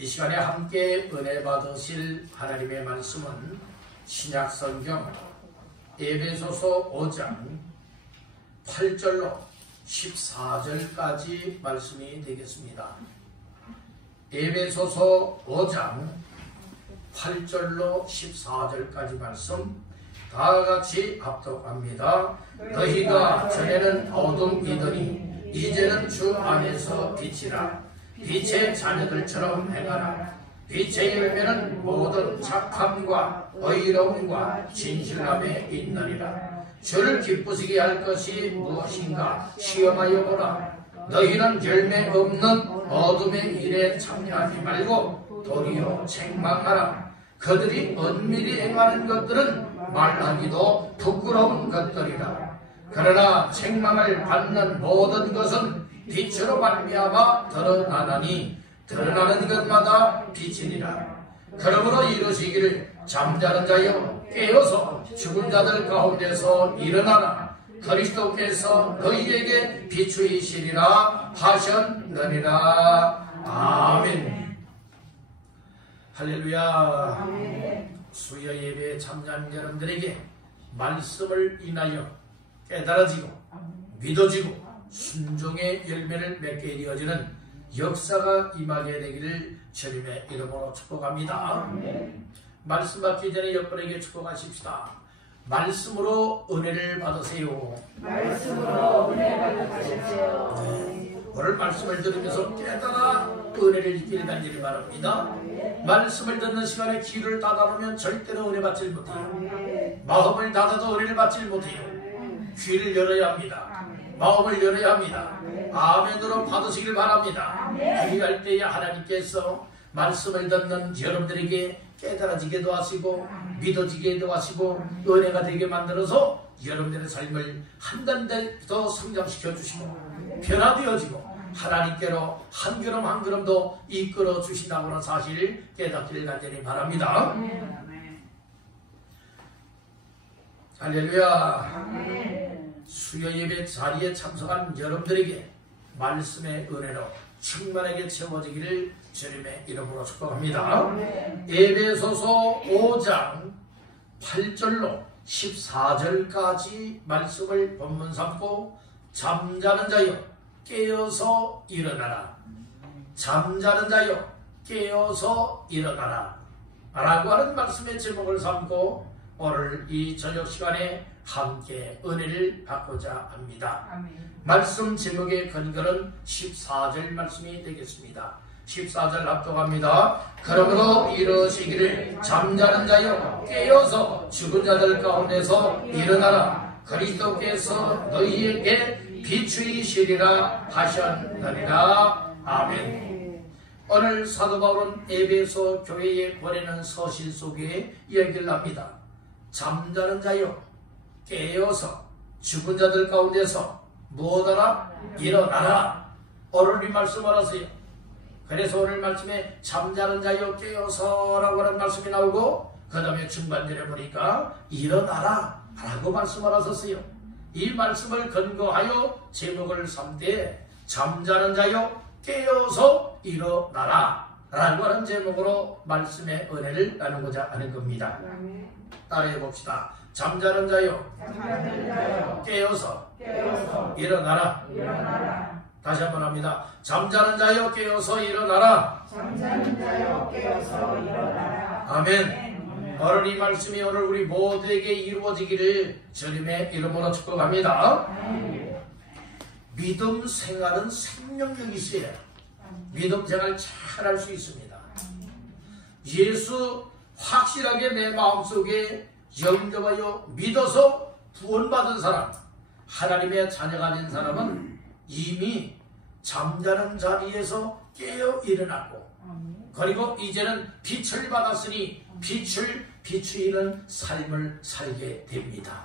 이 시간에 함께 은혜 받으실 하나님의 말씀은 신약성경 에베소서 5장 8절로 14절까지 말씀이 되겠습니다. 에베소서 5장 8절로 14절까지 말씀 다같이 합독합니다. 너희가 전에는 어둠이더니 이제는 주 안에서 빛이라. 빛의 자녀들처럼 행하라. 빛의 열매는 모든 착함과 의로움과 진실함에 있느니라. 주를 기쁘시게 할 것이 무엇인가 시험하여 보라. 너희는 열매 없는 어둠의 일에 참여하지 말고 도리어 책망하라. 그들이 은밀히 행하는 것들은 말하기도 부끄러운 것들이라. 그러나 책망을 받는 모든 것은 빛으로 말미암아 드러나나니 드러나는 것마다 빛이니라. 그러므로 이루시기를 잠자는 자여 깨어서 죽은 자들 가운데서 일어나라. 그리스도께서 너희에게 비추이시리라 하셨느니라. 아멘. 할렐루야. 아멘. 수요 예배에 참여하는 여러분들에게 말씀을 인하여 깨달아지고 믿어지고 순종의 열매를 맺게 되어지는 역사가 임하게 되기를 주님의 이름으로 축복합니다. 아멘. 말씀 받기 전에 옆분에게 축복하십시다. 말씀으로 은혜를 받으세요. 말씀으로 은혜 받으십시오. 네. 오늘 말씀을 들으면서 깨달아 은혜를 잊기를 간절히 바랍니다. 말씀을 듣는 시간에 귀를 닫아놓으면 절대로 은혜 받지 못해요. 마음을 닫아도 은혜를 받지 못해요. 귀를 열어야 합니다. 마음을 열어야 합니다. 아멘으로 받으시길 바랍니다. 귀할 때에 하나님께서 말씀을 듣는 여러분들에게 깨달아지게도 하시고 믿어지게도 하시고 은혜가 되게 만들어서 여러분들의 삶을 한 단계 더 성장시켜 주시고 변화되어지고 하나님께로 한 걸음 한 걸음 더 이끌어 주신다고는 사실을 깨닫기를 간절히 바랍니다. 할렐루야. 수요 예배 자리에 참석한 여러분들에게 말씀의 은혜로 충만하게 채워지기를 주님의 이름으로 축복합니다. 에베소서 5장 8절로 14절까지 말씀을 본문 삼고 잠자는 자여 깨어서 일어나라. 잠자는 자여 깨어서 일어나라 라고 하는 말씀의 제목을 삼고 오늘 이 저녁 시간에 함께 은혜를 받고자 합니다. 아멘. 말씀 제목의 근거는 14절 말씀이 되겠습니다. 14절 합독합니다. 그러므로 이러시기를 잠자는 자여 깨어서 죽은 자들 가운데서 일어나라. 그리스도께서 너희에게 비추이시리라 하셨느니라. 아멘. 오늘 사도 바울은 에베소 교회에 보내는 서신 속에 이야기를 합니다. 잠자는 자여 깨어서 죽은 자들 가운데서 무엇하라? 일어나라. 오늘 이 말씀을 하세요. 그래서 오늘 말씀에 잠자는 자여 깨어서 라고 하는 말씀이 나오고 그 다음에 중반절에 보니까 일어나라 라고 말씀을 하셨어요. 이 말씀을 근거하여 제목을 삼되 잠자는 자여 깨어서 일어나라 라고 하는 제목으로 말씀의 은혜를 나누고자 하는 겁니다. 따라해 봅시다. 잠자는 자여 깨어서 일어나라. 다시 한번 합니다. 잠자는 자여 깨어서 일어나라. 아멘. 오늘 이 말씀이 오늘 우리 모두에게 이루어지기를 주님의 이름으로 축복합니다. 믿음 생활은 생명력이 있어야 믿음 생활 잘 할 수 있습니다. 예수 확실하게 내 마음속에 영접하여 믿어서 구원받은 사람, 하나님의 자녀가 된 사람은 이미 잠자는 자리에서 깨어 일어났고 그리고 이제는 빛을 받았으니 빛을 비추이는 삶을 살게 됩니다.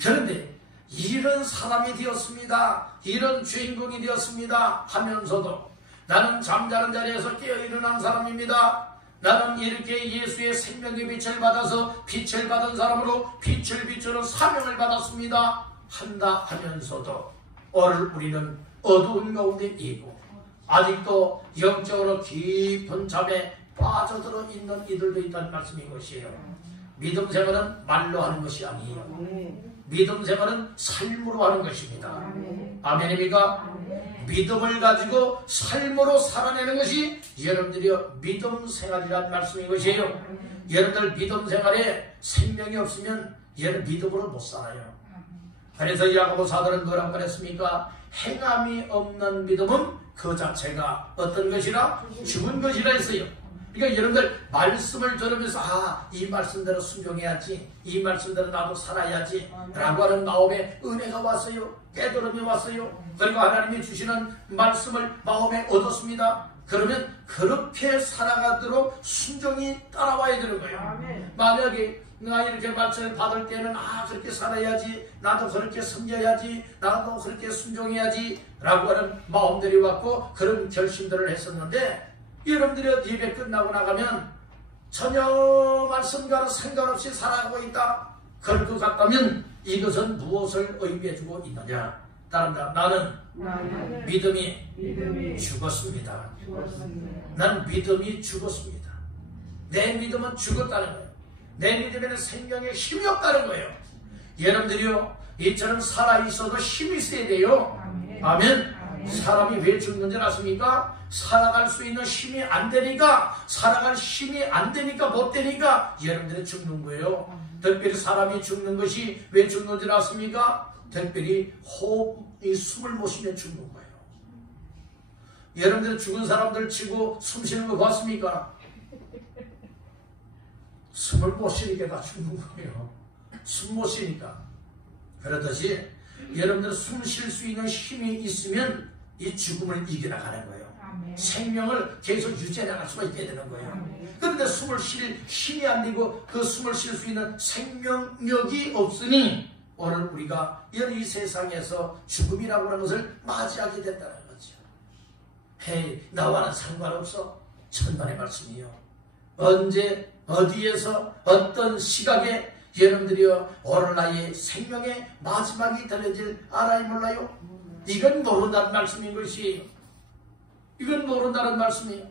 그런데 이런 사람이 되었습니다, 이런 주인공이 되었습니다 하면서도 나는 잠자는 자리에서 깨어 일어난 사람입니다, 나는 이렇게 예수의 생명의 빛을 받아서 빛을 받은 사람으로 빛을 비추는 사명을 받았습니다 한다 하면서도 오늘 우리는 어두운 가운데 있고 아직도 영적으로 깊은 잠에 빠져들어 있는 이들도 있다는 말씀인 것이에요. 믿음 생활은 말로 하는 것이 아니에요. 믿음 생활은 삶으로 하는 것입니다. 아멘입니까? 믿음을 가지고 삶으로 살아내는 것이 여러분들이 믿음 생활이라는 말씀인 것이에요. 여러분들 믿음 생활에 생명이 없으면 여러분 믿음으로 못 살아요. 그래서 야고보 사도는 뭐라고 그랬습니까? 행함이 없는 믿음은 그 자체가 어떤 것이라? 죽은 것이라 했어요. 그러니까 여러분들 말씀을 들으면서 이 말씀대로 순종해야지, 이 말씀대로 나도 살아야지 라고 하는 마음에 은혜가 왔어요. 깨달음이 왔어요. 그리고 하나님이 주시는 말씀을 마음에 얻었습니다. 그러면 그렇게 살아가도록 순종이 따라와야 되는 거예요. 만약에 내가 이렇게 말씀을 받을 때는 그렇게 살아야지, 나도 그렇게 섬겨야지, 나도 그렇게 순종해야지 라고 하는 마음들이 왔고 그런 결심들을 했었는데, 여러분들이 예배 끝나고 나가면 전혀 말씀과는 상관없이 살아가고 있다, 그럴 것 같다면 이것은 무엇을 의미해주고 있느냐? 따른다. 나는 믿음이 죽었습니다. 난 믿음이 죽었습니다. 내 믿음은 죽었다는 거예요. 내 믿음에는 생명에 힘이 없다는 거예요. 여러분들이요, 이처럼 살아있어도 힘이 있어야 돼요. 아멘. 사람이 왜 죽는 줄 아십니까? 살아갈 수 있는 힘이 안 되니까, 살아갈 힘이 안 되니까, 못 되니까 여러분들이 죽는 거예요. 특별히 사람이 죽는 것이 왜 죽는 줄 아십니까? 특별히 호흡이 숨을 못 쉬면 죽는 거예요. 여러분들 죽은 사람들 치고 숨 쉬는 거 봤습니까? 숨을 못 쉬니까 다 죽는 거예요. 숨 못 쉬니까. 그렇듯이 여러분들 숨 쉴 수 있는 힘이 있으면 이 죽음을 이겨나가는 거예요. 생명을 계속 유지해 나갈 수가 있게 되는 거예요. 그런데 숨을 쉴 힘이 안 되고 그 숨을 쉴 수 있는 생명력이 없으니 오늘 우리가 이 세상에서 죽음이라고 하는 것을 맞이하게 된다는 거죠. 헤이, 나와는 상관없어. 천만의 말씀이요. 언제 어디에서 어떤 시각에 여러분들이요 오늘날의 생명의 마지막이 들려질 알아야 몰라요? 이건 모른다는 말씀인 것이에요. 이건 모른다는 말씀이에요.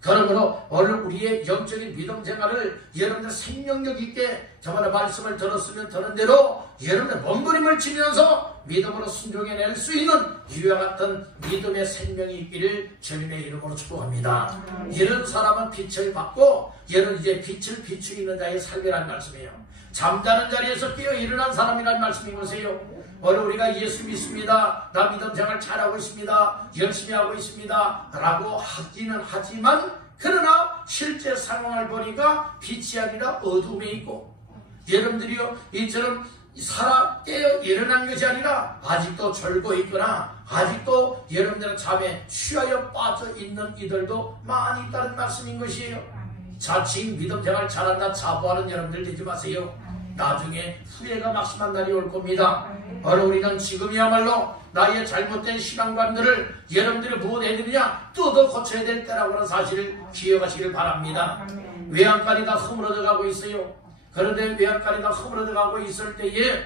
그러므로 오늘 우리의 영적인 믿음 생활을 여러분들 생명력 있게 정말 말씀을 들었으면 들은 대로 여러분들 몸부림을 치면서 믿음으로 순종해낼 수 있는 이와 같은 믿음의 생명이 있기를 주님의 이름으로 축복합니다. 이런 사람은 빛을 받고 얘는 이제 빛을 비추기는 자의 삶이라는 말씀이에요. 잠자는 자리에서 깨어 일어난 사람이라는 말씀인 것이에요. 오늘 우리가 예수 믿습니다, 나 믿음 생활 잘하고 있습니다, 열심히 하고 있습니다 라고 하기는 하지만, 그러나 실제 상황을 보니까 빛이 아니라 어둠에 있고, 여러분들이요 이처럼 깨어 일어난 것이 아니라 아직도 졸고 있거나 아직도 여러분들은 잠에 취하여 빠져 있는 이들도 많이 있다는 말씀인 것이에요. 자칭 믿음 생활 잘한다 자부하는 여러분들 되지 마세요. 나중에 후회가 막심한 날이 올 겁니다. 바로 우리는 지금이야말로 나의 잘못된 신앙관들을 여러분들이 무엇 해드리냐 뜯어 고쳐야 될 때라고 하는 사실을 기억하시길 바랍니다. 외양간이 다 허물어져 가고 있어요. 그런데 외양간이 다 허물어져 가고 있을 때에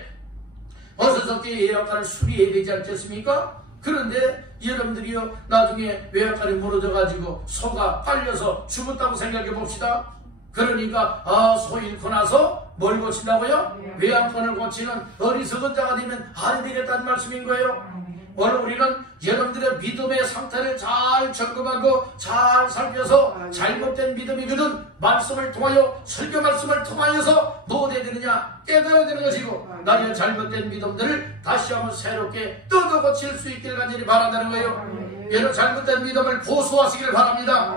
어서서께 외양간을 수리해야 되지 않겠습니까? 그런데 여러분들이요 나중에 외양간이 무너져 가지고 소가 빨려서 죽었다고 생각해 봅시다. 그러니까 소 잃고 나서 뭘 고친다고요? 외양간을 고치는 어리석은 자가 되면 안 되겠다는 말씀인 거예요. 오늘 우리는 여러분들의 믿음의 상태를 잘 점검하고 잘 살펴서 잘못된 믿음이거든 말씀을 통하여 설교 말씀을 통하여서 무엇해야 되느냐 깨달아야 되는 것이고, 나의 잘못된 믿음들을 다시 한번 새롭게 뜯어 고칠 수 있기를 간절히 바란다는 거예요. 여러분 잘못된 믿음을 고수하시기를 바랍니다.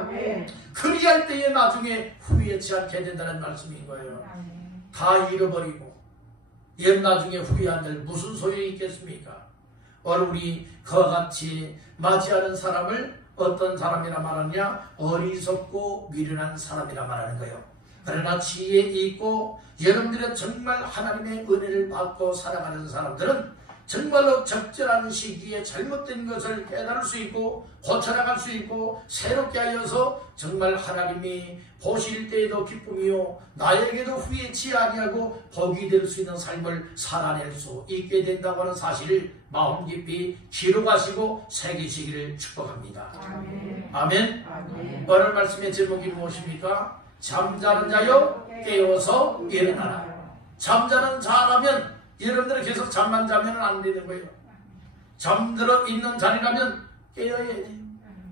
그리할 때에 나중에 후회치 않게 된다는 말씀인 거예요. 다 잃어버리고 나중에 후회한들 무슨 소용이 있겠습니까? 오늘 우리 그와 같이 맞이하는 사람을 어떤 사람이라 말하느냐? 어리석고 미련한 사람이라 말하는 거예요. 그러나 지혜 있고 여러분들은 정말 하나님의 은혜를 받고 살아가는 사람들은 정말로 적절한 시기에 잘못된 것을 깨달을 수 있고 고쳐나갈 수 있고 새롭게 하여서 정말 하나님이 보실 때에도 기쁨이요 나에게도 후회치 아니하고 복이 될 수 있는 삶을 살아낼 수 있게 된다고 하는 사실을 마음 깊이 기록하시고 새기시기를 축복합니다. 아멘. 아멘. 아멘. 오늘 말씀의 제목이 무엇입니까? 잠자는 자여 깨어서 일어나라. 잠자는 자라면 여러분들은 계속 잠만 자면 안 되는 거예요. 잠들어 있는 자리라면 깨어야 돼요.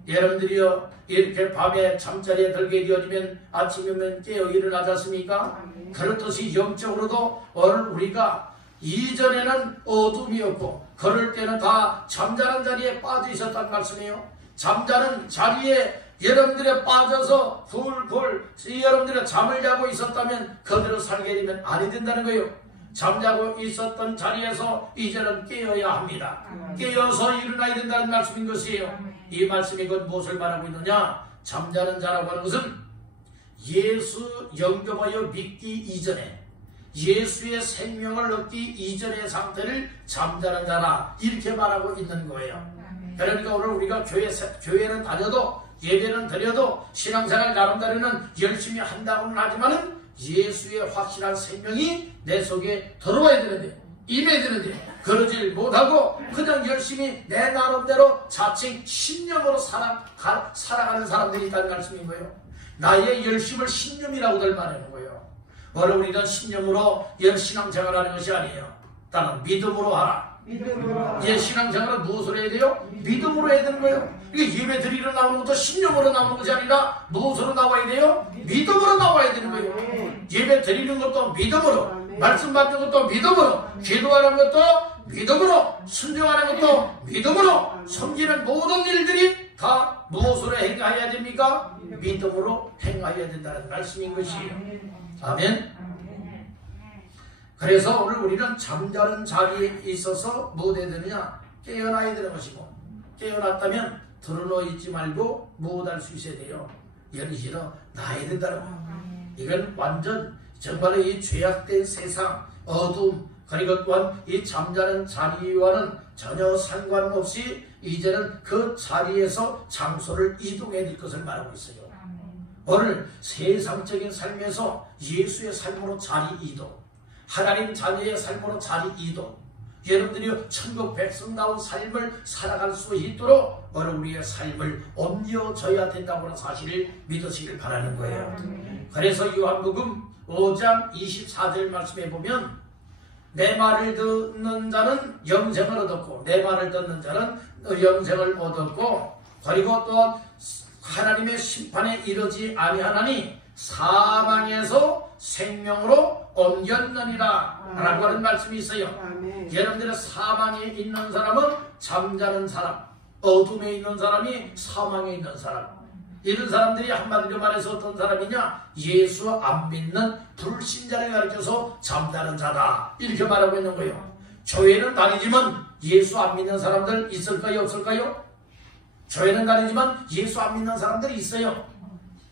여러분들이요 이렇게 밤에 잠자리에 들게 되어지면 아침이면 깨어 일어나지 않습니까? 그렇듯이 영적으로도 오늘 우리가 이전에는 어둠이었고 그럴 때는 다 잠자는 자리에 빠져 있었단 말씀이에요. 잠자는 자리에 여러분들이 빠져서 훌훌 여러분들이 잠을 자고 있었다면 그대로 살게 되면 아니 된다는 거예요. 잠자고 있었던 자리에서 이제는 깨어야 합니다. 깨어서 일어나야 된다는 말씀인 것이에요. 이 말씀이 곧 무엇을 말하고 있느냐? 잠자는 자라고 하는 것은 예수 영접하여 믿기 이전에 예수의 생명을 얻기 이전의 상태를 잠자는 자라 이렇게 말하고 있는 거예요. 그러니까 오늘 우리가 교회는 다녀도 예배는 드려도 신앙생활 나름대로는 열심히 한다고는 하지만은 예수의 확실한 생명이 내 속에 들어와야 되는데 임해야 되는데 그러질 못하고 그냥 열심히 내 나름대로 자칭 신념으로 살아가는 사람들이 있다는 말씀인 거예요. 나의 열심을 신념이라고들 말하는 거예요. 오늘 우리는 신념으로 신앙생활하는 것이 아니에요. 나는 믿음으로 하라. 예, 신앙생활은 무엇으로 해야 돼요? 믿음으로 해야 되는 거예요. 이게 예배 드리러 나오는 것도 신념으로 나오는 것이 아니라 무엇으로 나와야 돼요? 믿음으로 나와야 되는 거예요. 예배 드리는 것도 믿음으로, 말씀 받는 것도 믿음으로, 기도하는 것도 믿음으로, 순종하는 것도 믿음으로, 섬기는 모든 일들이 다 무엇으로 행해야 됩니까? 믿음으로 행해야 된다는 말씀인 것이에요. 아멘. 그래서 오늘 우리는 잠자는 자리에 있어서 무엇 해야 되느냐? 깨어나야 되는 것이고 깨어났다면 드러누워 있지 말고 무엇 할 수 있어야 돼요? 일어나야 된다는 거예요. 이건 완전 정말로 이 죄악된 세상 어둠 그리고 또한 이 잠자는 자리와는 전혀 상관없이 이제는 그 자리에서 장소를 이동해야 될 것을 말하고 있어요. 오늘 세상적인 삶에서 예수의 삶으로 자리 이동 하나님 자녀의 삶으로 자리 이동 여러분들이 천국 백성다운 삶을 살아갈 수 있도록 오늘 우리의 삶을 옮겨져야 된다고 하는 사실을 믿으시길 바라는 거예요. 그래서 요한복음 5장 24절 말씀에 보면 내 말을 듣는 자는 영생을 얻었고 내 말을 듣는 자는 영생을 얻었고 그리고 또 하나님의 심판에 이르지 아니하나니 사망에서 생명으로 옮겼느니라 라고 하는 말씀이 있어요. 여러분들의 사망에 있는 사람은 잠자는 사람, 어둠에 있는 사람이 사망에 있는 사람. 이런 사람들이 한마디로 말해서 어떤 사람이냐? 예수 안 믿는 불신자를 가르쳐서 잠자는 자다 이렇게 말하고 있는 거예요. 교회는 다니지만 예수 안 믿는 사람들 있을까요? 없을까요? 교회는 다니지만 예수 안 믿는 사람들이 있어요.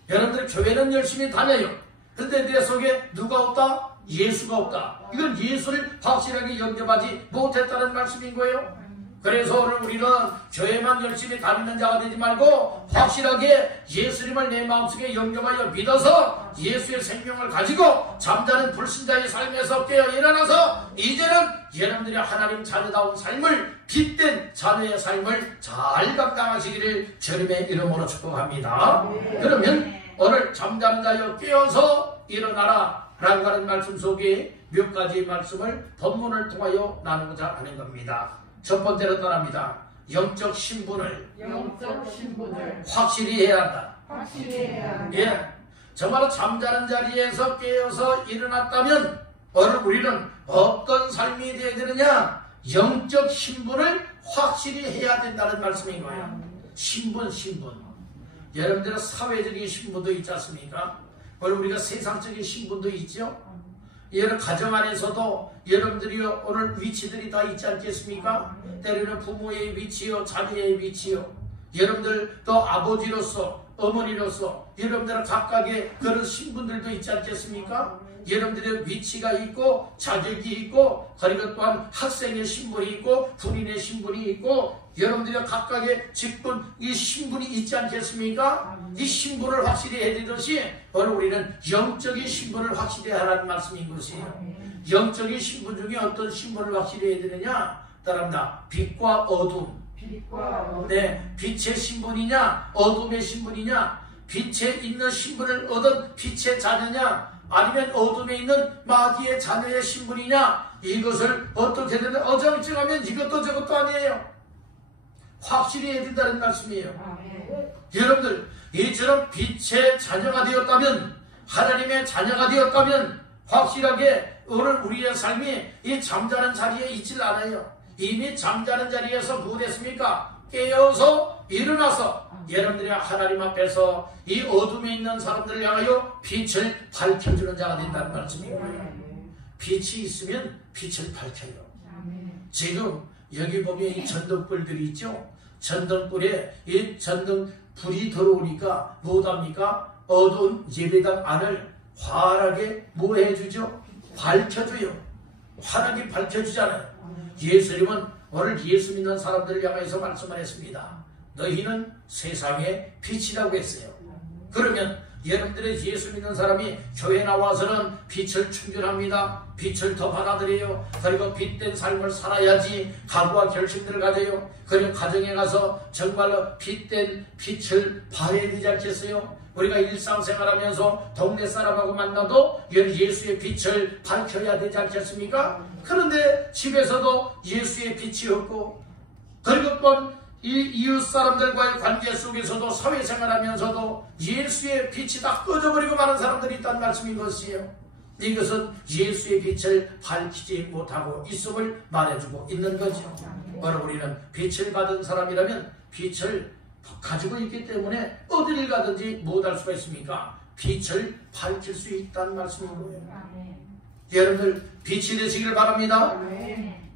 여러분들 교회는 열심히 다녀요. 그런데 내 속에 누가 없다? 예수가 없다. 이건 예수를 확실하게 영접하지 못했다는 말씀인 거예요. 그래서 오늘 우리는 교회만 열심히 다니는 자가 되지 말고 확실하게 예수님을 내 마음속에 영접하여 믿어서 예수의 생명을 가지고 잠자는 불신자의 삶에서 깨어 일어나서 이제는 여러분들이 하나님 자녀다운 삶을 빛된 자녀의 삶을 잘 감당하시기를 주님의 이름으로 축복합니다. 그러면 오늘 잠자는 자여 깨어서 일어나라 라고 하는 말씀 속에 몇 가지 말씀을 본문을 통하여 나누고자 하는 겁니다. 첫 번째로 떠납니다. 영적 신분을 확실히 해야 한다. 예, 정말로 잠자는 자리에서 깨어서 일어났다면 오늘 우리는 어떤 삶이 되어야 되느냐? 영적 신분을 확실히 해야 된다는 말씀인 거예요. 신분. 여러분들은 사회적인 신분도 있지 않습니까? 오늘 우리가 세상적인 신분도 있죠? 여러 가정 안에서도 여러분들이 오늘 위치들이 다 있지 않겠습니까? 때로는 부모의 위치요, 자녀의 위치요. 여러분들 또 아버지로서, 어머니로서 여러분들은 각각의 그런 신분들도 있지 않겠습니까? 여러분들의 위치가 있고 자격이 있고 그리고 또한 학생의 신분이 있고 군인의 신분이 있고 여러분들의 각각의 직분 이 신분이 있지 않겠습니까? 이 신분을 확실히 해야 되듯이 오늘 우리는 영적인 신분을 확실히 하라는 말씀인 것이에요. 영적인 신분 중에 어떤 신분을 확실히 해야 되느냐? 따라합니다. 빛과 어둠. 네, 빛의 신분이냐 어둠의 신분이냐, 빛에 있는 신분을 얻은 빛의 자녀냐 아니면 어둠에 있는 마귀의 자녀의 신분이냐, 이것을 어떻게든 어정쩡하면 이것도 저것도 아니에요. 확실히 해야 된다는 말씀이에요. 여러분들 이처럼 빛의 자녀가 되었다면, 하나님의 자녀가 되었다면 확실하게 오늘 우리의 삶이 이 잠자는 자리에 있질 않아요. 이미 잠자는 자리에서 무엇했습니까? 깨어서 일어나서 여러분들이 하나님 앞에서 이 어둠에 있는 사람들을 향하여 빛을 밝혀주는 자가 된다는 말씀이에요. 빛이 있으면 빛을 밝혀요. 지금 여기 보면 이 전등불들이 있죠. 전등불에 이 전등불이 들어오니까 무엇합니까? 어두운 예배당 안을 환하게 뭐 해주죠? 밝혀줘요. 환하게 밝혀주잖아요. 예수님은 오늘 예수 믿는 사람들을 향해서 말씀을 했습니다. 너희는 세상의 빛이라고 했어요. 그러면 여러분들의 예수 믿는 사람이 교회 나와서는 빛을 충전합니다. 빛을 더 받아들여요. 그리고 빛된 삶을 살아야지 각오와 결심들을 가져요. 그리고 가정에 가서 정말로 빛된 빛을 발해야 되지 않겠어요? 우리가 일상생활하면서 동네 사람하고 만나도 예수의 빛을 밝혀야 되지 않겠습니까? 그런데 집에서도 예수의 빛이 없고, 그리고 또한 이 이웃 사람들과의 관계 속에서도 사회생활하면서도 예수의 빛이 다 꺼져버리고 많은 사람들이 있다는 말씀인 것이에요. 이것은 예수의 빛을 밝히지 못하고 있음을 말해주고 있는 거죠. 바로 우리는 빛을 받은 사람이라면 빛을 가지고 있기 때문에 어디를 가든지 못할 수가 있습니까? 빛을 밝힐 수 있다는 말씀인 거예요. 여러분들 빛이 되시기를 바랍니다.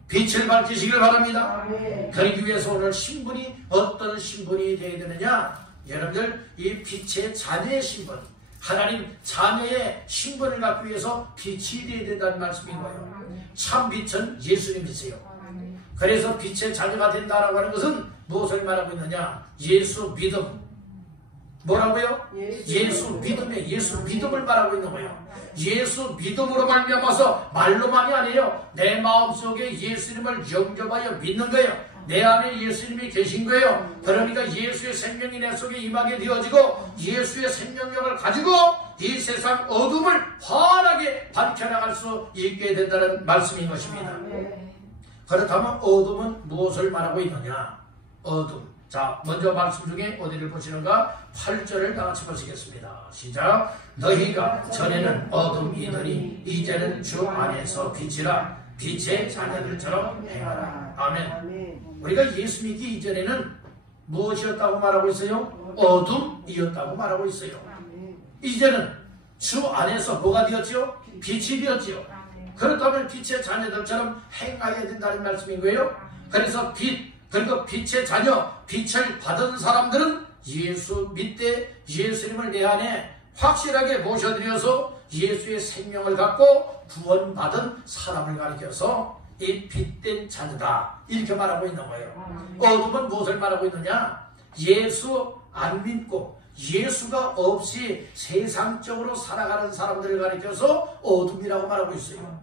빛을 밝히시기를 바랍니다. 그러기 위해서 오늘 신분이 어떤 신분이 되어야 되느냐? 여러분들 이 빛의 자녀의 신분, 하나님 자녀의 신분을 갖기 위해서 빛이 되어야 된다는 말씀인 거예요. 참 빛은 예수님이세요. 그래서 빛의 자녀가 된다라고 하는 것은 무엇을 말하고 있느냐? 예수 믿음. 뭐라고요? 예수 믿음에 예수 믿음을 말하고 있는 거예요. 예수 믿음으로 말미암아서 말로만이 아니에요. 내 마음속에 예수님을 영접하여 믿는 거예요. 내 안에 예수님이 계신 거예요. 그러니까 예수의 생명이 내 속에 임하게 되어지고 예수의 생명력을 가지고 이 세상 어둠을 환하게 밝혀나갈 수 있게 된다는 말씀인 것입니다. 그렇다면 어둠은 무엇을 말하고 있느냐? 어둠. 자, 먼저 말씀 중에 어디를 보시는가? 8절을 다 같이 보시겠습니다. 시작. 너희가 전에는 어둠이더니 이제는 주 안에서 빛이라. 빛의 자녀들처럼 행하라. 아멘. 우리가 예수 믿기 이전에는 무엇이었다고 말하고 있어요? 어둠이었다고 말하고 있어요. 이제는 주 안에서 뭐가 되었지요? 빛이 되었지요. 그렇다면 빛의 자녀들처럼 행하여야 된다는 말씀인 거예요. 그래서 빛, 그리고 빛의 자녀, 빛을 받은 사람들은 예수 믿되 예수님을 내 안에 확실하게 모셔드려서 예수의 생명을 갖고 구원받은 사람을 가리켜서 이 빛된 자녀다, 이렇게 말하고 있는 거예요. 어둠은 무엇을 말하고 있느냐? 예수 안 믿고 예수가 없이 세상적으로 살아가는 사람들을 가리켜서 어둠이라고 말하고 있어요.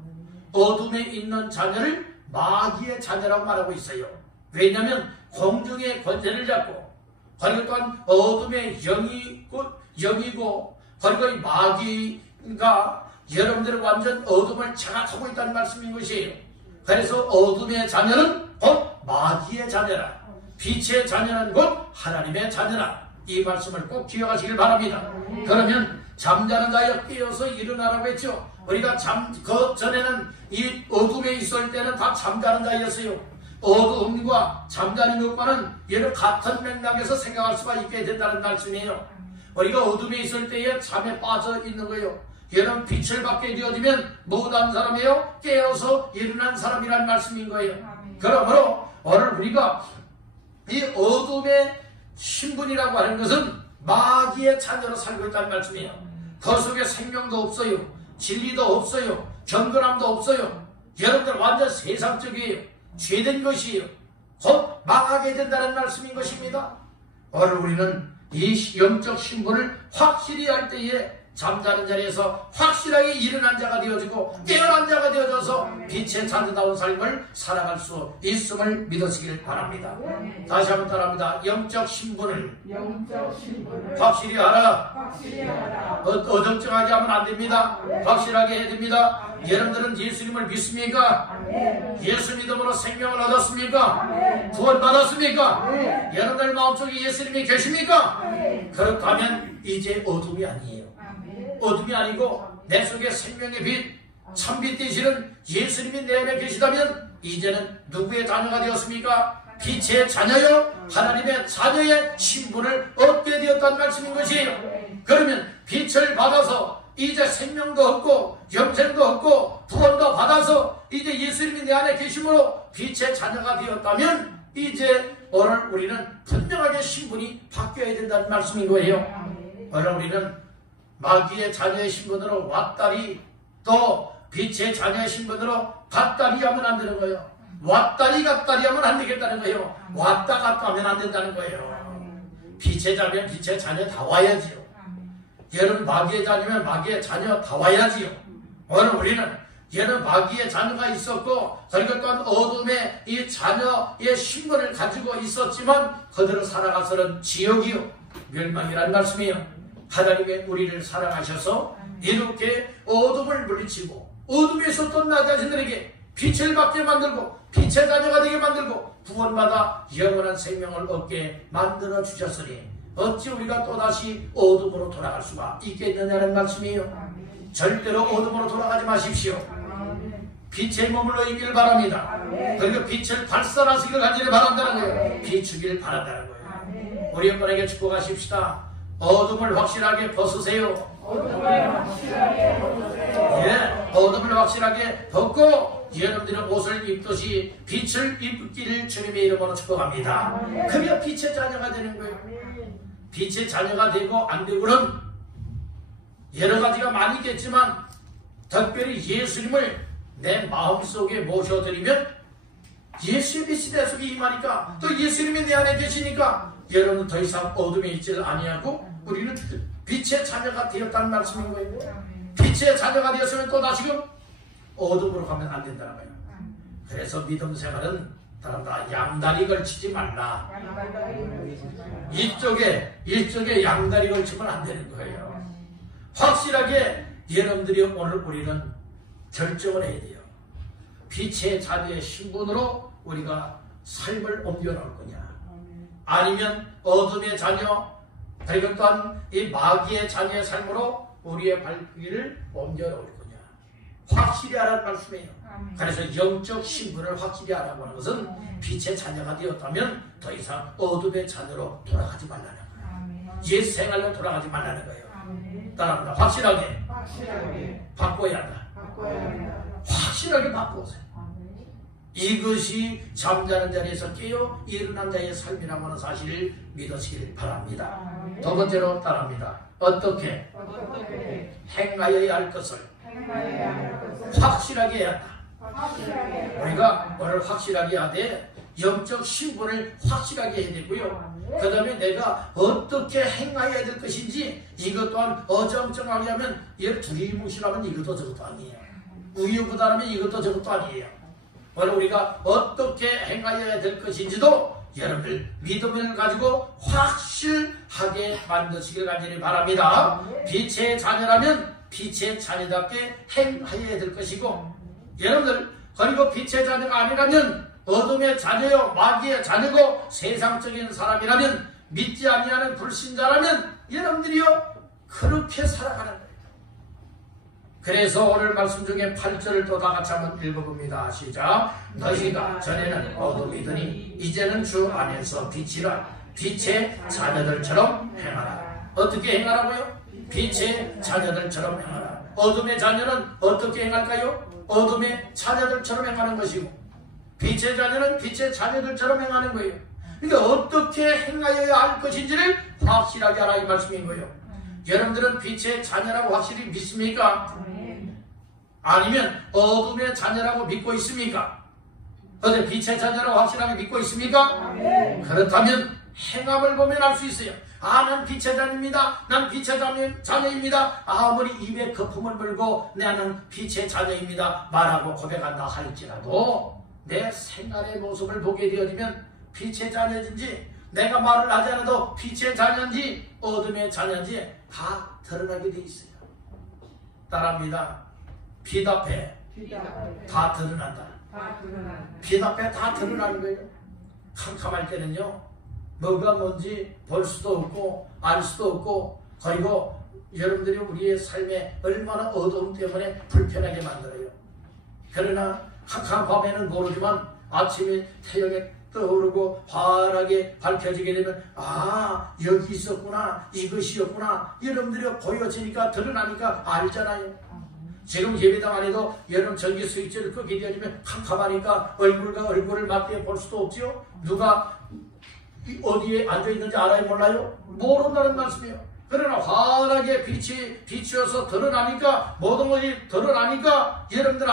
어둠에 있는 자녀를 마귀의 자녀라고 말하고 있어요. 왜냐하면 공중의 권세를 잡고, 그리고 또한 어둠의 영이고, 그리고 이 마귀가 여러분들의 완전 어둠을 장악하고 있다는 말씀인 것이에요. 그래서 어둠의 자녀는 곧 마귀의 자녀라, 빛의 자녀는 곧 하나님의 자녀라, 이 말씀을 꼭 기억하시길 바랍니다. 그러면 잠자는 자여 깨어서 일어나라고 했죠. 우리가 그 전에는 이 어둠에 있을 때는 다 잠자는 자였어요. 어둠과 잠자는 것과는 얘는 같은 맥락에서 생각할 수가 있게 된다는 말씀이에요. 우리가 어둠에 있을 때에 잠에 빠져 있는 거예요. 얘는 빛을 받게 되어지면 못한 사람이에요. 깨어서 일어난 사람이란 말씀인 거예요. 그러므로 오늘 우리가 이 어둠의 신분이라고 하는 것은 마귀의 자녀로 살고 있다는 말씀이에요. 그 속에 생명도 없어요. 진리도 없어요. 경건함도 없어요. 여러분들 완전 세상적이에요. 죄된 것이에요. 곧 망하게 된다는 말씀인 것입니다. 오늘 우리는 이 영적 신분을 확실히 할 때에 잠자는 자리에서 확실하게 일어난 자가 되어지고 깨어난 자가 되어져서 빛의 자녀다운 삶을 살아갈 수 있음을 믿으시길 바랍니다. 다시 한번 따라합니다. 영적 신분을 확실히 알아. 어정쩡하게 하면 안 됩니다. 확실하게 해야 됩니다. 여러분들은 예수님을 믿습니까? 예수 믿음으로 생명을 얻었습니까? 구원 받았습니까? 여러분들 마음속에 예수님이 계십니까? 그렇다면 이제 어둠이 아니에요. 어둠이 아니고 내 속에 생명의 빛, 참빛 되시는 예수님이 내 안에 계시다면 이제는 누구의 자녀가 되었습니까? 빛의 자녀요, 하나님의 자녀의 신분을 얻게 되었다는 말씀인 것이에요. 그러면 빛을 받아서 이제 생명도 얻고 영생도 얻고 구원도 받아서 이제 예수님이 내 안에 계심으로 빛의 자녀가 되었다면 이제 오늘 우리는 분명하게 신분이 바뀌어야 된다는 말씀인 거예요. 오늘 우리는 마귀의 자녀의 신분으로 왔다리 또 빛의 자녀의 신분으로 갔다리 하면 안 되는 거예요. 왔다리 갔다리 하면 안 되겠다는 거예요. 왔다 갔다 하면 안 된다는 거예요. 빛의 자녀면 빛의 자녀 다 와야지요. 얘는 마귀의 자녀면 마귀의 자녀 다 와야지요. 오늘 우리는 얘는 마귀의 자녀가 있었고 그리고 또한 어둠의 이 자녀의 신분을 가지고 있었지만 그대로 살아가서는 지옥이요 멸망이라는 말씀이에요. 하나님의 우리를 사랑하셔서 이렇게 어둠을 물리치고 어둠에 있었던 나 자신들에게 빛을 받게 만들고 빛의 자녀가 되게 만들고 구원받아 영원한 생명을 얻게 만들어 주셨으니 어찌 우리가 또다시 어둠으로 돌아갈 수가 있겠느냐는 말씀이에요. 절대로 어둠으로 돌아가지 마십시오. 빛에 머물러 있길 바랍니다. 그리고 빛을 발산하시길 간절히 바란다는 거예요. 비추길 바란다는 거예요. 우리 여러분에게 축복하십시다. 어둠을 확실하게 벗으세요. 어둠을 확실하게 벗고 여러분들은 옷을 입듯이 빛을 입기를 주님의 이름으로 축복합니다. 그래야 빛의 자녀가 되는 거예요. 빛의 자녀가 되고 안 되고는 여러 가지가 많이 있겠지만 특별히 예수님을 내 마음속에 모셔드리면 예수의 빛이 내 속에 임하니까 또 예수님이 내 안에 계시니까 여러분은 더 이상 어둠에 있지를 아니하고 우리는 빛의 자녀가 되었다는 말씀인 거예요. 빛의 자녀가 되었으면 또 다시금 어둠으로 가면 안 된다는 거예요. 그래서 믿음 생활은 따라 양다리 걸치지 말라. 이쪽에 양다리 걸치면 안 되는 거예요. 확실하게 여러분들이 오늘 우리는 결정을 해야 돼요. 빛의 자녀의 신분으로 우리가 삶을 옮겨놓을 거냐 아니면 어둠의 자녀 그리고 또한 이 마귀의 자녀의 삶으로 우리의 발길을 옮겨놓을 거냐 확실히 하라는 말씀이에요. 그래서 영적 신분을 확실히 알아보는 하는 것은 빛의 자녀가 되었다면 더 이상 어둠의 자녀로 돌아가지 말라는 거예요. 옛 생활로 돌아가지 말라는 거예요. 따라합니다. 확실하게 바꿔야 한다. 확실하게 바꾸세요. 이것이 잠자는 자리에서 깨어 일어난 자의 삶이라고 하는 사실을 믿으시길 바랍니다. 두 번째로 따라합니다. 어떻게 행하여야 할 것을 확실하게 해야 한다. 우리가 오늘 확실하게 해야 돼. 영적 신분을 확실하게 해야 되고요. 그 다음에 내가 어떻게 행하여야 될 것인지 이것 또한 어정쩡하게 하면 얘 두리뭉실하면 이것도 저것도 아니에요. 우유부단하면 이것도 저것도 아니에요. 오늘 우리가 어떻게 행하여야 될 것인지도 여러분들 믿음을 가지고 확실하게 만드시길 간절히 바랍니다. 빛의 자녀라면 빛의 자녀답게 행하여야 될 것이고 여러분들 그리고 빛의 자녀가 아니라면 어둠의 자녀요 마귀의 자녀고 세상적인 사람이라면 믿지 아니하는 불신자라면 여러분들이요 그렇게 살아가는 거예요. 그래서 오늘 말씀 중에 8절을 또 다 같이 한번 읽어봅니다. 시작. 너희가 전에는 어둠이더니 이제는 주 안에서 빛이라. 빛의 자녀들처럼 행하라. 어떻게 행하라고요? 빛의 자녀들처럼 행하라. 어둠의 자녀는 어떻게 행할까요? 어둠의 자녀들처럼 행하는 것이고 빛의 자녀는 빛의 자녀들처럼 행하는 거예요. 그러니까 어떻게 행하여야 할 것인지를 확실하게 알아 이 말씀인 거예요. 여러분들은 빛의 자녀라고 확실히 믿습니까? 아니면 어둠의 자녀라고 믿고 있습니까? 어제 빛의 자녀라고 확실하게 믿고 있습니까? 그렇다면 행함을 보면 알 수 있어요. 난 빛의 자녀입니다. 난 빛의 자녀입니다. 아무리 입에 거품을 물고 나는 빛의 자녀입니다 말하고 고백한다 할지라도 내 생활의 모습을 보게 되어지면 빛의 자녀인지 내가 말을 하지 않아도 빛의 자녀인지 어둠의 자녀인지 다 드러나게 돼 있어요. 따라합니다. 빛 앞에 다 드러난다. 빛 앞에 다 드러나는 거예요. 캄캄할 때는요, 뭐가 뭔지 볼 수도 없고 알 수도 없고, 그리고 여러분들이 우리의 삶에 얼마나 어두움 때문에 불편하게 만들어요. 그러나 캄캄한 밤에는 모르지만 아침에 태양이 떠오르고 환하게 밝혀지게 되면 여기 있었구나, 이것이었구나, 여러분들이 보여지니까 드러나니까 알잖아요. 지금 예배당 안에도 여러분 전기 스위치를 끄게 되어지면 캄캄하니까 얼굴과 얼굴을 맞대 볼 수도 없죠. 누가 어디에 앉아있는지 알아요 몰라요? 모른다는 말씀이에요. 그러나 환하게 빛이 비추어서 드러나니까, 모든 것이 드러나니까 여러분들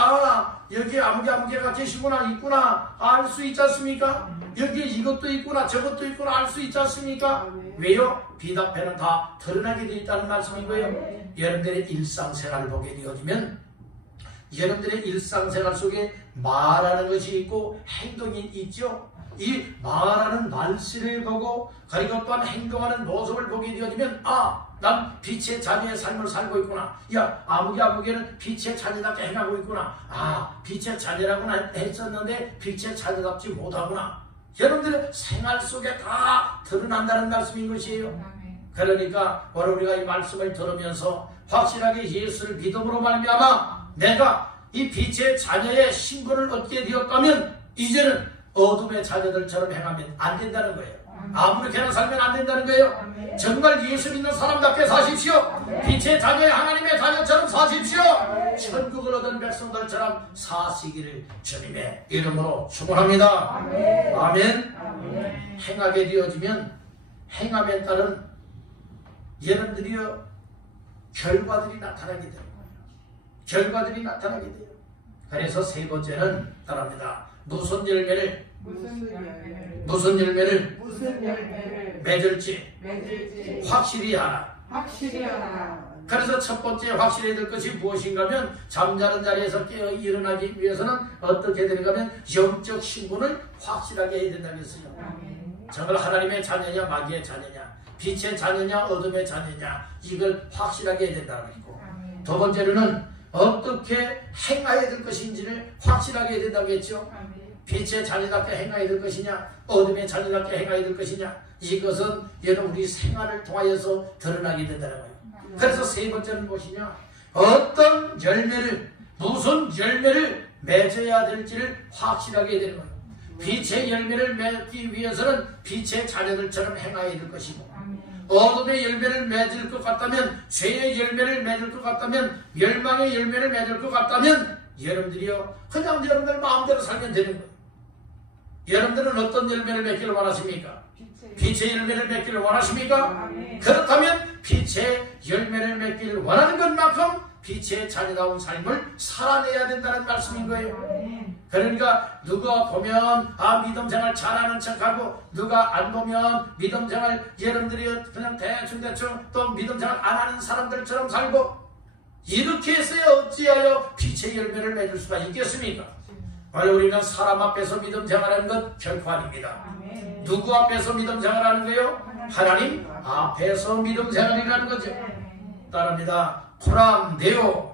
여기에 아무개가 계시구나, 있구나 알 수 있지 않습니까? 여기에 이것도 있구나 저것도 있구나 알 수 있지 않습니까? 왜요? 빛 앞에는 다 드러나게 되어 있다는 말씀인 거예요. 여러분들의 일상생활을 보게 되어지면 여러분들의 일상생활 속에 말하는 것이 있고 행동이 있죠. 이 말하는 말씨를 보고 그리고 또한 행동하는 모습을 보게 되어지면 난 빛의 자녀의 삶을 살고 있구나. 아무개는 빛의 자녀답게 행하고 있구나. 빛의 자녀라고는 했었는데 빛의 자녀답지 못하구나. 여러분들의 생활 속에 다 드러난다는 말씀인 것이에요. 그러니까 오늘 우리가 이 말씀을 들으면서 확실하게 예수를 믿음으로 말미암아 내가 이 빛의 자녀의 신분을 얻게 되었다면 이제는 어둠의 자녀들처럼 행하면 안 된다는 거예요. 아무렇게나 살면 안 된다는 거예요. 정말 예수 믿는 사람답게 사십시오. 빛의 자녀의 하나님의 자녀처럼 사십시오. 천국을 얻은 백성들처럼 사시기를 주님의 이름으로 축원합니다. 아멘. 행하게 되어지면 행함에 따른 여러분들이요 결과들이 나타나게 되는 거예요. 결과들이 나타나게 돼요. 그래서 세 번째는 따라합니다. 무슨 열매를 맺을지 확실히 하라. 그래서 첫 번째 확실해야 될 것이 무엇인가 하면 잠자는 자리에서 깨어 일어나기 위해서는 어떻게 되는가 하면 영적 신분을 확실하게 해야 된다고 했어요. 정말 하나님의 자녀냐 마귀의 자녀냐, 빛의 자녀냐 어둠의 자녀냐, 이걸 확실하게 해야 된다고 했고, 두 번째로는 어떻게 행해야 될 것인지를 확실하게 해야 된다고 했죠. 빛의 자녀답게 행해야 될 것이냐 어둠의 자녀답게 행해야 될 것이냐, 이것은 여러분 우리 생활을 통하여서 드러나게 된다는 거예요. 그래서 세 번째는 무엇이냐, 어떤 열매를 무슨 열매를 맺어야 될지를 확실하게 해야 되는 거예요. 빛의 열매를 맺기 위해서는 빛의 자녀들처럼 행해야 될 것이고, 어둠의 열매를 맺을 것 같다면, 죄의 열매를 맺을 것 같다면, 멸망의 열매를 맺을 것 같다면 여러분들이요 그냥 여러분들 마음대로 살면 되는 거예요. 여러분들은 어떤 열매를 맺기를 원하십니까? 빛의 열매를 맺기를 원하십니까? 그렇다면 빛의 열매를 맺기를 원하는 것만큼 빛의 자녀다운 삶을 살아내야 된다는 말씀인 거예요. 그러니까 누가 보면 믿음 생활 잘하는 척하고, 누가 안 보면 믿음 생활 여러분들이 그냥 대충 또 믿음 생활 안 하는 사람들처럼 살고, 이렇게 해서야 어찌하여 빛의 열매를 맺을 수가 있겠습니까? 원래 우리는 사람 앞에서 믿음 생활하는 것 결코 아닙니다. 누구 앞에서 믿음 생활하는 거예요? 하나님 앞에서 믿음 생활이라는 거죠. 따라합니다. 코람데오.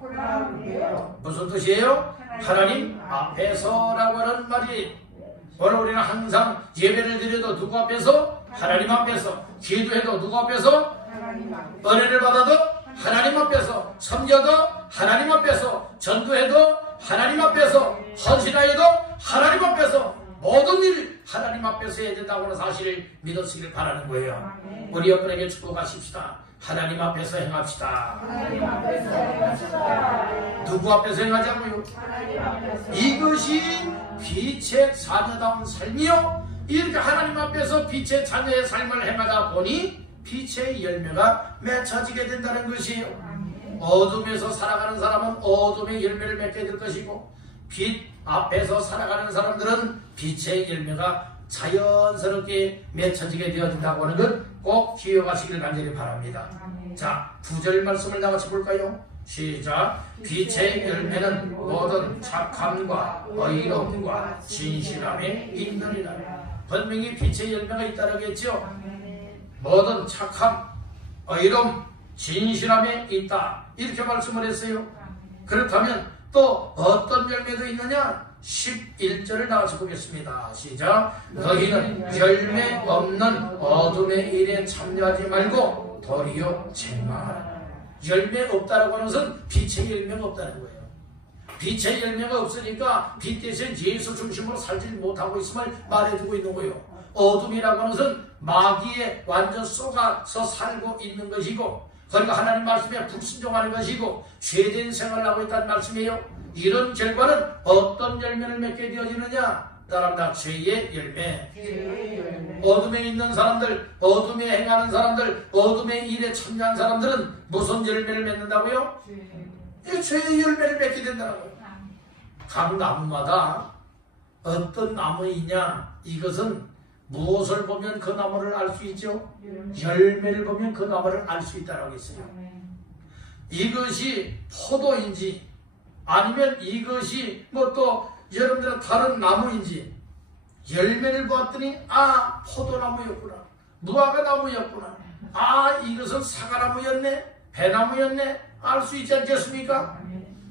무슨 뜻이에요? 하나님 앞에서라고 하는 말이, 오늘 우리는 항상 예배를 드려도 누구 앞에서? 하나님 앞에서. 기도해도 누구 앞에서? 은혜를 받아도 하나님 앞에서. 섬겨도 하나님 앞에서. 전도해도 하나님 앞에서. 헌신하여도 하나님 앞에서. 모든 일을 하나님 앞에서 해야 된다고 하는 사실을 믿으시길 바라는 거예요. 우리 여러분에게 축복하십시다. 하나님 앞에서 행합시다. 누구 앞에서 행하자고요? 이것이 빛의 자녀다운 삶이요, 이렇게 하나님 앞에서 빛의 자녀의 삶을 행하다 보니 빛의 열매가 맺혀지게 된다는 것이에요. 어둠에서 살아가는 사람은 어둠의 열매를 맺게 될 것이고, 빛 앞에서 살아가는 사람들은 빛의 열매가 자연스럽게 맺혀지게 되어진다고 하는 것 꼭 기억하시길 간절히 바랍니다. 자, 9절 말씀을 나같이 볼까요? 시작. 빛의 열매는 모든 착함과 의로움과 진실함에 있느니라. 분명히 빛의 열매가 있다고 했죠. 모든 착함, 의로움, 진실함에 있다, 이렇게 말씀을 했어요. 그렇다면 또 어떤 열매도 있느냐? 11절을 나와서 보겠습니다. 시작. 너희는 열매 없는 어둠의 일에 참여하지 말고 도리어 책망하라. 열매 없다라고 하는 것은 빛의 열매가 없다는 거예요. 빛의 열매가 없으니까 빛 대신 예수 중심으로 살지 못하고 있음을 말해주고 있는 거예요. 어둠이라고 하는 것은 마귀에 완전 쏘가서 살고 있는 것이고, 그러니까 하나님 말씀에 불순종하는 것이고 죄된 생활을 하고 있다는 말씀이에요. 이런 결과는 어떤 열매를 맺게 되어지느냐? 따라합니다. 죄의 열매. 어둠에 있는 사람들, 어둠에 행하는 사람들, 어둠의 일에 참여한 사람들은 무슨 열매를 맺는다고요? 죄의 열매를 맺게 된다고요. 각 나무마다 어떤 나무이냐? 이것은 무엇을 보면 그 나무를 알 수 있죠? 열매를 보면 그 나무를 알 수 있다고 했어요. 이것이 포도인지 아니면 이것이 뭐 또 여러분들은 다른 나무인지 열매를 보았더니 아, 포도나무였구나, 무화과 나무였구나, 아, 이것은 사과나무였네, 배나무였네, 알 수 있지 않겠습니까?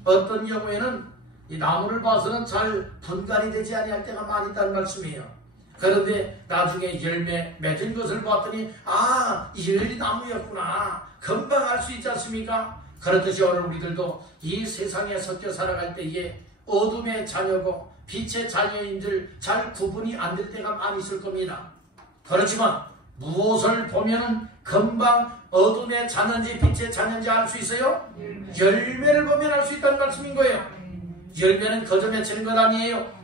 어떤 경우에는 이 나무를 봐서는 잘 분간이 되지 아니할 때가 많이 있다는 말씀이에요. 그런데 나중에 열매 맺은 것을 보았더니 아, 이 나무였구나, 금방 알 수 있지 않습니까? 그렇듯이 오늘 우리들도 이 세상에 섞여 살아갈 때에 어둠의 자녀고 빛의 자녀인 줄 잘 구분이 안 될 때가 많이 있을 겁니다. 그렇지만 무엇을 보면은 금방 어둠의 자녀인지 빛의 자녀인지 알 수 있어요? 열매를 보면 알 수 있다는 말씀인 거예요. 열매는 거저 맺히는 것 아니에요.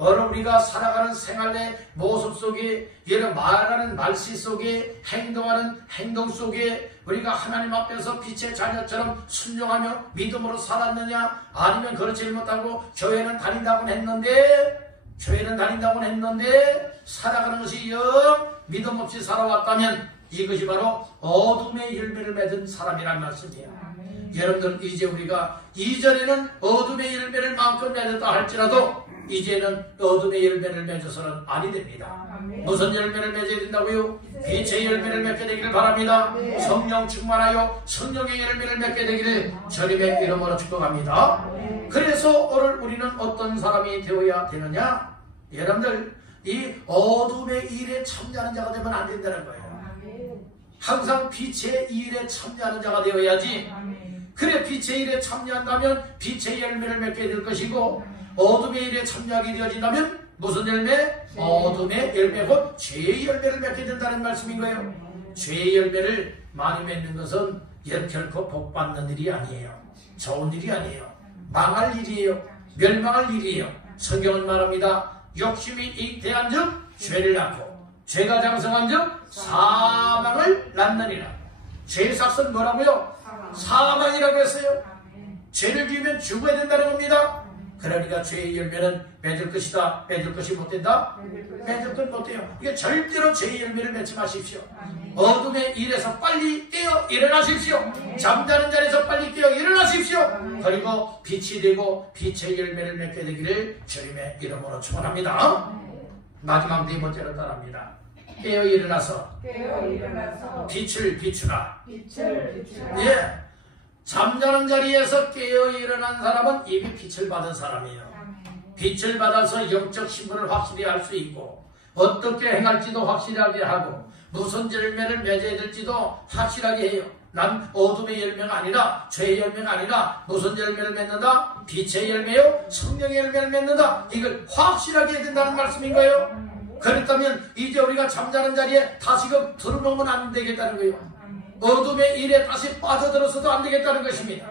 오늘 우리가 살아가는 생활의 모습 속에, 여러 말하는 말씨 속에, 행동하는 행동 속에 우리가 하나님 앞에서 빛의 자녀처럼 순종하며 믿음으로 살았느냐, 아니면 그렇지 못하고 교회는 다닌다고는 했는데 살아가는 것이 영 믿음 없이 살아왔다면 이것이 바로 어둠의 열매를 맺은 사람이란 말씀이에요. 여러분들, 이제 우리가 이전에는 어둠의 열매를 마음껏 맺었다 할지라도 이제는 어둠의 열매를 맺어서는 아니 됩니다. 무슨 열매를 맺어야 된다고요? 빛의 열매를 맺게 되기를 바랍니다. 성령 충만하여 성령의 열매를 맺게 되기를 주님의 이름으로 축복합니다. 그래서 오늘 우리는 어떤 사람이 되어야 되느냐? 여러분들, 이 어둠의 일에 참여하는 자가 되면 안 된다는 거예요. 항상 빛의 일에 참여하는 자가 되어야지. 그래, 빛의 일에 참여한다면 빛의 열매를 맺게 될 것이고, 어둠의 일에 참여하게 되어진다면 무슨 열매? 어둠의 열매, 곧 죄의 열매를 맺게 된다는 말씀인 거예요. 죄의 열매를 많이 맺는 것은 결코 복받는 일이 아니에요. 좋은 일이 아니에요. 망할 일이에요. 멸망할 일이에요. 성경은 말합니다. 욕심이 잉태한 즉 죄를 낳고 죄가 장성한 즉 사망을 낳느니라. 죄의 삭은 뭐라고요? 사망이라고 했어요. 죄를 지으면 죽어야 된다는 겁니다. 그러니까 죄의 열매는 맺을 것이다, 맺을 것이 못 된다? 맺을 것 못해요. 이게 절대로 죄의 열매를 맺지 마십시오. 어둠의 일에서 빨리 깨어 일어나십시오. 잠자는 자리에서 빨리 깨어 일어나십시오. 그리고 빛이 되고 빛의 열매를 맺게 되기를 주님의 이름으로 축원합니다. 마지막 네 번째로 따라합니다. 깨어 일어나서 빛을 비추라. 예. 잠자는 자리에서 깨어 일어난 사람은 이미 빛을 받은 사람이에요. 빛을 받아서 영적 신분을 확실히 알 수 있고, 어떻게 행할지도 확실하게 하고, 무슨 열매를 맺어야 될지도 확실하게 해요. 난 어둠의 열매가 아니라, 죄의 열매가 아니라 무슨 열매를 맺는다? 빛의 열매요? 성령의 열매를 맺는다. 이걸 확실하게 해야 된다는 말씀인 거예요. 그렇다면 이제 우리가 잠자는 자리에 다시금 들어오면 안 되겠다는 거예요. 어둠의 일에 다시 빠져들어서도 안 되겠다는 것입니다.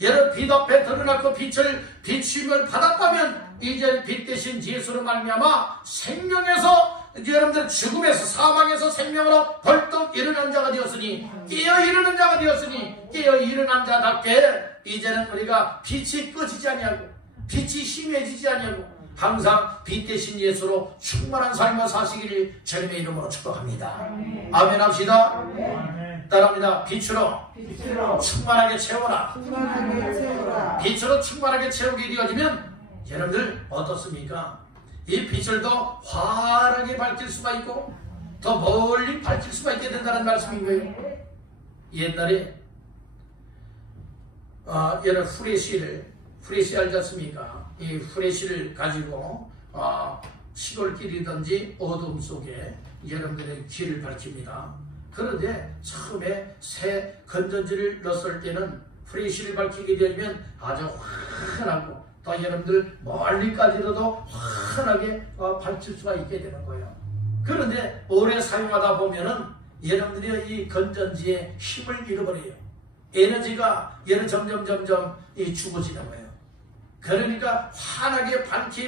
여러 빛 앞에 드러났고 비춤을 받았다면 이제 빛 대신 예수로 말미암아 생명에서 여러분들 죽음에서 사망에서 생명으로 벌떡 일어난 자가 되었으니 깨어 일어난 자가 되었으니 깨어 일어난 자답게 이제는 우리가 빛이 꺼지지 아니하고 빛이 희미해지지 아니하고 항상 빛 대신 예수로 충만한 삶을 사시기를 주님의 이름으로 축복합니다. 아멘 합시다. 따라합니다. 빛으로 충만하게 채워라. 빛으로 충만하게 채우게 되어지면 여러분들 어떻습니까? 이 빛을 더 환하게 밝힐 수가 있고 더 멀리 밝힐 수가 있게 된다는 말씀인 거예요. 옛날에 여러 후레쉬 알지 않습니까? 이 후레쉬를 가지고 시골길이든지 어둠 속에 여러분들의 길을 밝힙니다. 그런데 처음에 새 건전지를 넣었을 때는 후레쉬를 밝히게 되면 아주 환하고 또 여러분들 멀리까지도 환하게 밝힐 수가 있게 되는 거예요. 그런데 오래 사용하다 보면은 여러분들이 이 건전지의 힘을 잃어버려요. 에너지가 점점 죽어지는 거예요. 그러니까 환하게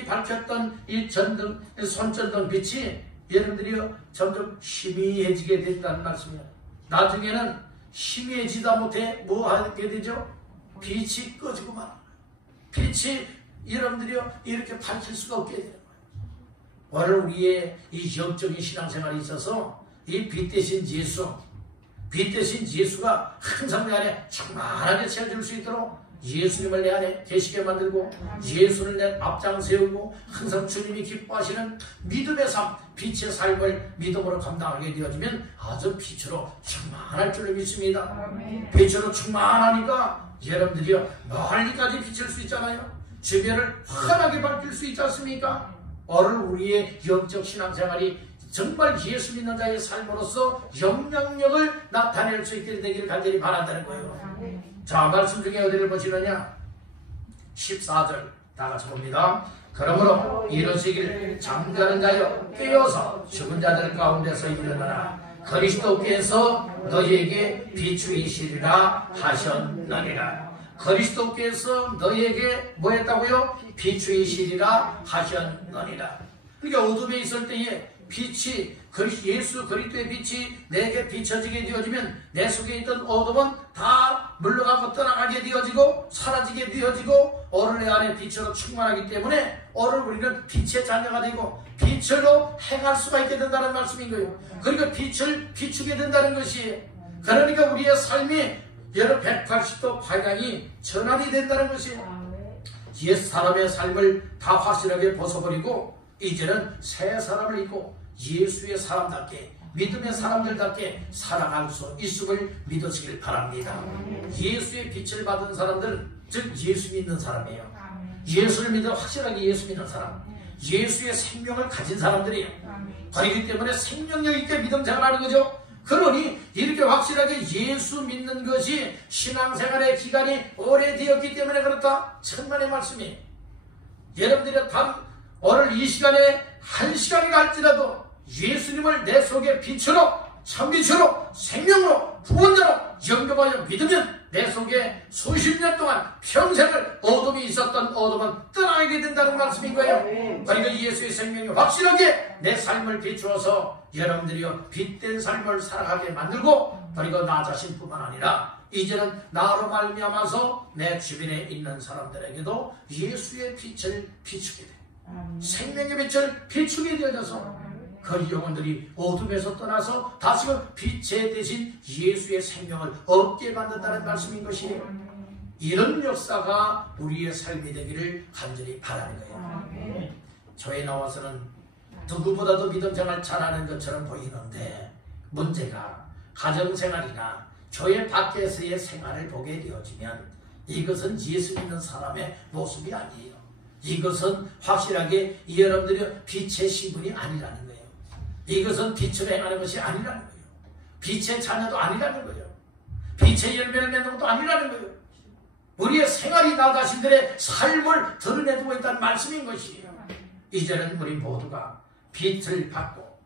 밝혔던 이 손전등 빛이 여러분들이 점점 희미해지게 된다는 말씀이에요. 나중에는 희미해지다 못해 뭐 하게 되죠? 빛이 꺼지고 말아요. 빛이 여러분들이 이렇게 밝힐 수가 없게 되는 거예요. 오늘 우리의 이 영적인 신앙생활에 있어서 이 빛 대신 예수가 항상 내 안에 충만하게 채워줄 수 있도록 예수님을 내 안에 계시게 만들고 예수를 내 앞장 세우고 항상 주님이 기뻐하시는 믿음의 삶, 빛의 삶을 믿음으로 감당하게 되어지면 아주 빛으로 충만할 줄을 믿습니다. 빛으로 충만하니까 여러분들이요 멀리까지 비칠 수 있잖아요. 주변을 환하게 밝힐 수 있지 않습니까? 오늘 우리의 영적 신앙생활이 정말 예수 믿는 자의 삶으로서 영향력을 나타낼 수 있게 되기를 간절히 바란다는 거예요. 자, 말씀 중에 어디를 보시느냐? 14절 다 같이 봅니다. 그러므로 이러시길 잠자는 자여 깨어서 죽은 자들 가운데서 일어나라. 그리스도께서 너희에게 비추이시리라 하셨느니라. 그리스도께서 너희에게 뭐 했다고요? 비추이시리라 하셨느니라. 그러니까 어둠에 있을 때에 빛이 예수 그리스도의 빛이 내게 비춰지게 되어지면 내 속에 있던 어둠은 다 물러가고 떠나가게 되어지고 사라지게 되어지고 오늘 내 안에 빛으로 충만하기 때문에 오늘 우리는 빛의 자녀가 되고 빛으로 행할 수가 있게 된다는 말씀인 거예요. 그러니까 빛을 비추게 된다는 것이에요. 그러니까 우리의 삶이 여러 180도 방향이 전환이 된다는 것이에요. 옛 사람의 삶을 다 확실하게 벗어버리고 이제는 새 사람을 입고 예수의 사람답게 믿음의 사람들답게 살아갈 수 있음을 믿으시길 바랍니다. 예수의 빛을 받은 사람들, 즉 예수 믿는 사람이에요. 예수를 믿어 확실하게 예수 믿는 사람, 예수의 생명을 가진 사람들이에요. 그렇기 때문에 생명력 있게 믿음 생활하는 거죠. 그러니 이렇게 확실하게 예수 믿는 것이 신앙생활의 기간이 오래되었기 때문에 그렇다. 천만의 말씀이에요. 여러분들이 오늘 이 시간에 한 시간이 갈지라도 예수님을 내 속에 빛으로 참빛으로 생명으로 구원자로 영접하여 믿으면 내 속에 수십 년 동안 평생을 어둠이 있었던 어둠은 떠나게 된다는 말씀인 거예요. 그러니까 예수의 생명이 확실하게 내 삶을 비추어서 여러분들이요 빛된 삶을 살아가게 만들고 그리고 나 자신뿐만 아니라 이제는 나로 말미암아서 내 주변에 있는 사람들에게도 예수의 빛을 비추게 돼. 생명의 빛을 비추게 되어져서 그 영혼들이 어둠에서 떠나서 다시금 빛의 대신 예수의 생명을 얻게 만든다는 말씀인 것이에요. 이런 역사가 우리의 삶이 되기를 간절히 바라는 거예요. 교회에 나와서는 누구보다도 믿음 생활 잘하는 것처럼 보이는데 문제가 가정생활이나 교회 밖에서의 생활을 보게 되어지면 이것은 예수 믿는 사람의 모습이 아니에요. 이것은 확실하게 여러분들이 빛의 신분이 아니라는 거예요. 이것은 빛으로 행하는 것이 아니라는 거예요. 빛의 자녀도 아니라는 거예요. 빛의 열매를 맺는 것도 아니라는 거예요. 우리의 생활이 나 자신들의 삶을 드러내두고 있다는 말씀인 것이에요. 이제는 우리 모두가 빛을 받고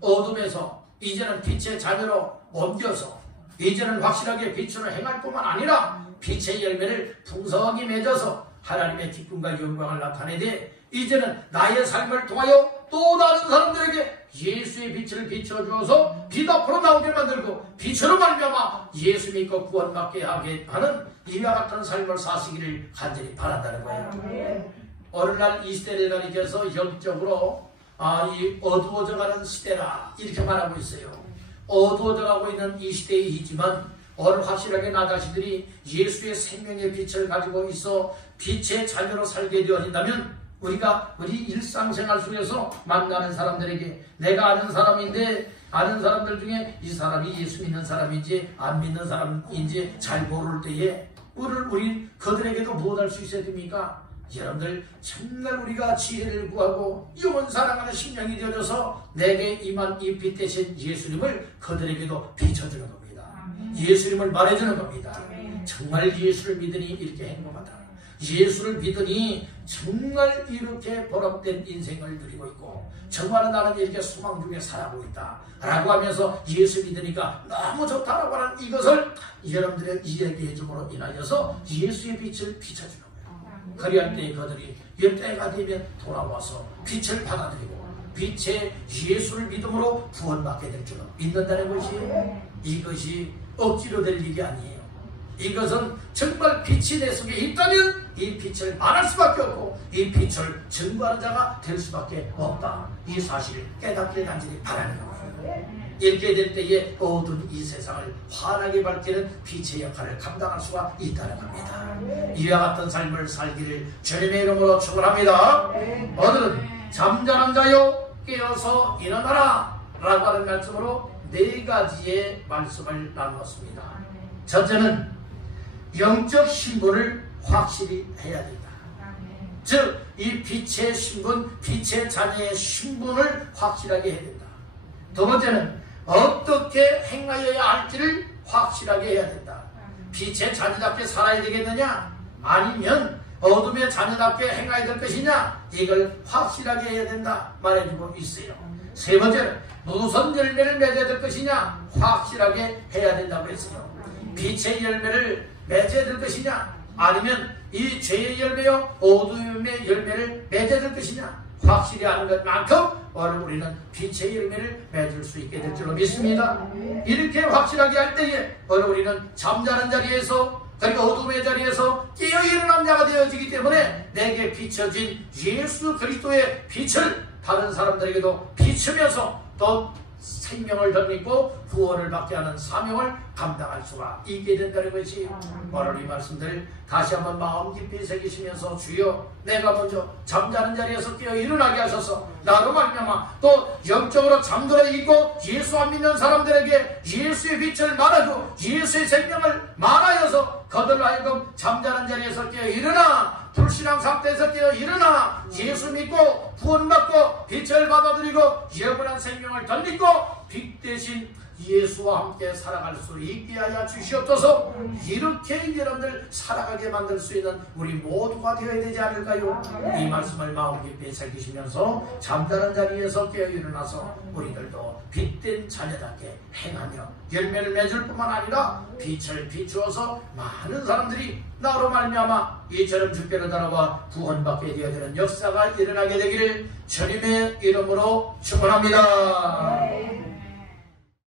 어둠에서 이제는 빛의 자녀로 옮겨서 이제는 확실하게 빛으로 행할 뿐만 아니라 빛의 열매를 풍성히 맺어서 하나님의 기쁨과 영광을 나타내되 이제는 나의 삶을 통하여 또 다른 사람들에게 예수의 빛을 비춰주어서 빛 앞으로 나오게 만들고 빛으로 말미암아 예수 믿고 구원받게 하게 하는 이와 같은 삶을 사시기를 간절히 바란다는 거예요. 어느 날 이 시대를 가리켜서 영적으로 이 어두워져가는 시대라 이렇게 말하고 있어요. 어두워져가고 있는 이 시대이지만 오늘 확실하게 나 자신들이 예수의 생명의 빛을 가지고 있어 빛의 자녀로 살게 되어진다면 우리가 우리 일상생활 속에서 만나는 사람들에게 내가 아는 사람인데 아는 사람들 중에 이 사람이 예수 믿는 사람인지 안 믿는 사람인지 잘 모를 때에 우리 그들에게도 무엇할 수 있어야 됩니까? 여러분들 정말 우리가 지혜를 구하고 영원 사랑하는 심령이 되어져서 내게 임한 이 빛 대신 예수님을 그들에게도 비춰주는 겁니다. 예수님을 말해주는 겁니다. 정말 예수를 믿으니 이렇게 행복하다. 예수를 믿으니 정말 이렇게 보람된 인생을 누리고 있고 정말 나는 이렇게 소망 중에 살아가고 있다 라고 하면서 예수 믿으니까 너무 좋다라고 하는 이것을 여러분들의 이야기해 줌으로 인하여서 예수의 빛을 비춰주는 거예요. 그리할 때 그들이 때가 되면 돌아와서 빛을 받아들이고 빛의 예수를 믿음으로 구원받게 될 줄을 믿는다는 것이 이것이 억지로 될 일이 아니에요. 이것은 정말 빛이 내 속에 있다면 이 빛을 말할 수밖에 없고 이 빛을 증거하는 자가 될 수밖에 없다. 이 사실을 깨닫기를 간절히 바라는 거예요. 이렇게 될 때에 어두운 이 세상을 환하게 밝히는 빛의 역할을 감당할 수가 있다는 겁니다. 이와 같은 삶을 살기를 주님의 이름으로 축원합니다. 오늘은 잠자는 자여 깨어서 일어나라 라고 하는 말씀으로 4가지의 말씀을 나누었습니다. 첫째는 영적 신분을 확실히 해야 된다. 즉, 이 빛의 신분, 빛의 자녀의 신분을 확실하게 해야 된다. 두 번째는 어떻게 행하여야 할지를 확실하게 해야 된다. 빛의 자녀답게 살아야 되겠느냐? 아니면 어둠의 자녀답게 행해야 될 것이냐? 이걸 확실하게 해야 된다 말해주고 있어요. 세 번째는 무슨 열매를 맺어야 될 것이냐? 확실하게 해야 된다고 했어요. 빛의 열매를 맺어야 될 것이냐? 아니면 이 죄의 열매요 어둠의 열매를 맺어야 될 것이냐? 확실히 아는 것만큼 오늘 우리는 빛의 열매를 맺을 수 있게 될 줄로 믿습니다. 이렇게 확실하게 할 때에 오늘 우리는 잠자는 자리에서 그리고 어둠의 자리에서 깨어 일어난 자가 되어지기 때문에 내게 비춰진 예수 그리스도의 빛을 다른 사람들에게도 비추면서 또 생명을 덧입고 구원을 받게 하는 사명을 감당할 수가 있게 된다는 것이 오늘 이 말씀들 다시 한번 마음 깊이 새기시면서 주여 내가 먼저 잠자는 자리에서 깨어 일어나게 하셔서 나로 말미암아 또 영적으로 잠들어 있고 예수 안 믿는 사람들에게 예수의 빛을 말하고 예수의 생명을 말하여서 그들로 하여금 잠자는 자리에서 깨어 일어나 불신앙 상태에서 깨어 일어나 예수 믿고 구원받고 빛을 받아들이고 영원한 생명을 덧입고 빛 대신 예수와 함께 살아갈 수 있게 하여 주시옵소서. 이렇게 여러분들 살아가게 만들 수 있는 우리 모두가 되어야 되지 않을까요? 이 말씀을 마음 깊이 새기시면서 잠자는 자리에서 깨어 일어나서 우리들도 빛된 자녀답게 행하며 열매를 맺을 뿐만 아니라 빛을 비추어서 많은 사람들이 나로 말미암아 이처럼 주께로 따라와 구원받게 되어지는 역사가 일어나게 되기를 주님의 이름으로 축원합니다.